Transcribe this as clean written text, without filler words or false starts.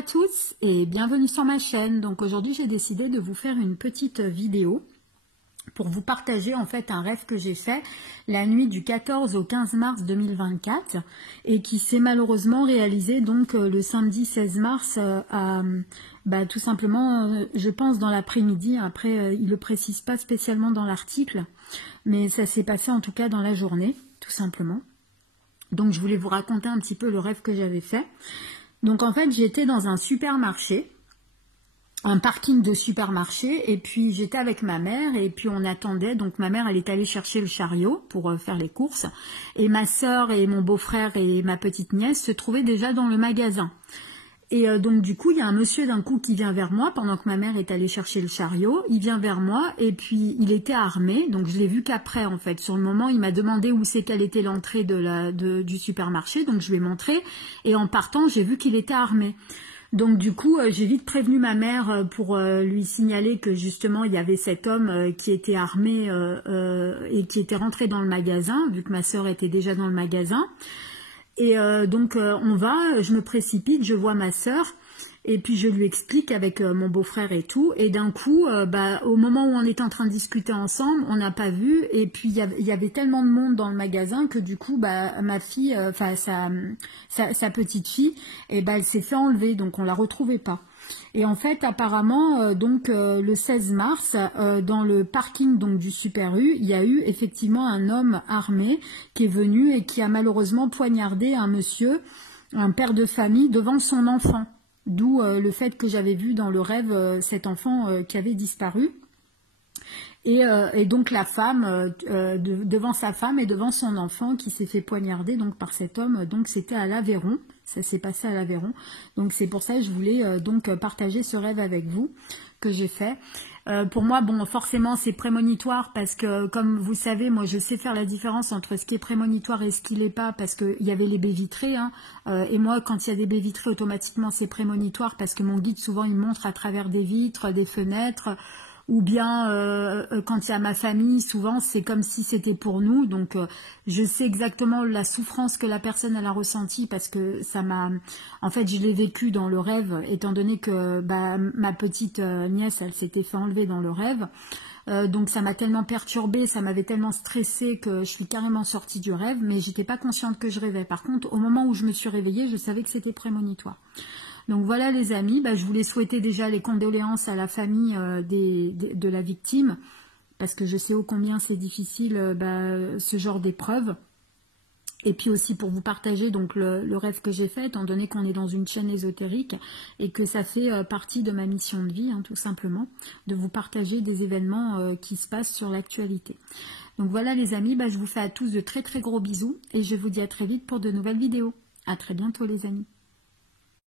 à tous et bienvenue sur ma chaîne. Donc aujourd'hui j'ai décidé de vous faire une petite vidéo pour vous partager en fait un rêve que j'ai fait la nuit du 14 au 15 mars 2024 et qui s'est malheureusement réalisé donc le samedi 16 mars tout simplement je pense dans l'après-midi. Après il ne le précise pas spécialement dans l'article, mais ça s'est passé en tout cas dans la journée tout simplement. Donc je voulais vous raconter un petit peu le rêve que j'avais fait. Donc en fait j'étais dans un supermarché, un parking de supermarché, et puis j'étais avec ma mère et puis on attendait. Donc ma mère elle est allée chercher le chariot pour faire les courses et ma soeur et mon beau-frère et ma petite nièce se trouvaient déjà dans le magasin. Et donc du coup il y a un monsieur d'un coup qui vient vers moi pendant que ma mère est allée chercher le chariot. Il vient vers moi et puis il était armé, donc je l'ai vu qu'après en fait. Sur le moment il m'a demandé où c'est qu'elle était l'entrée du supermarché, donc je lui ai montré et en partant j'ai vu qu'il était armé. Donc du coup j'ai vite prévenu ma mère pour lui signaler que justement il y avait cet homme qui était armé et qui était rentré dans le magasin vu que ma soeur était déjà dans le magasin. Et donc on va, je me précipite, je vois ma sœur et puis je lui explique avec mon beau-frère et tout. Et d'un coup, au moment où on était en train de discuter ensemble, on n'a pas vu. Et puis il y avait tellement de monde dans le magasin que du coup, ma fille, sa petite fille, elle s'est fait enlever. Donc on la retrouvait pas. Et en fait, apparemment, le 16 mars, dans le parking donc du Super U, il y a eu effectivement un homme armé qui est venu et qui a malheureusement poignardé un monsieur, un père de famille, devant son enfant. D'où le fait que j'avais vu dans le rêve cet enfant qui avait disparu. Et donc la femme, devant sa femme et devant son enfant qui s'est fait poignarder donc par cet homme, donc c'était à l'Aveyron, ça s'est passé à l'Aveyron. Donc c'est pour ça que je voulais partager ce rêve avec vous que j'ai fait. Pour moi, bon, forcément c'est prémonitoire parce que comme vous savez, moi je sais faire la différence entre ce qui est prémonitoire et ce qui l'est pas, parce qu'il y avait les baies vitrées, et moi quand il y a des baies vitrées automatiquement c'est prémonitoire parce que mon guide souvent il montre à travers des vitres, des fenêtres. Ou bien quand il y a ma famille, souvent c'est comme si c'était pour nous. Donc je sais exactement la souffrance que la personne elle a ressentie parce que ça m'a... En fait je l'ai vécu dans le rêve étant donné que ma petite nièce elle s'était fait enlever dans le rêve. Donc ça m'a tellement perturbée, ça m'avait tellement stressée que je suis carrément sortie du rêve, mais j'étais pas consciente que je rêvais. Par contre au moment où je me suis réveillée, je savais que c'était prémonitoire. Donc voilà les amis, je voulais souhaiter déjà les condoléances à la famille de la victime, parce que je sais ô combien c'est difficile ce genre d'épreuve. Et puis aussi pour vous partager donc le rêve que j'ai fait, étant donné qu'on est dans une chaîne ésotérique et que ça fait partie de ma mission de vie, tout simplement, de vous partager des événements qui se passent sur l'actualité. Donc voilà les amis, je vous fais à tous de très très gros bisous et je vous dis à très vite pour de nouvelles vidéos. À très bientôt les amis.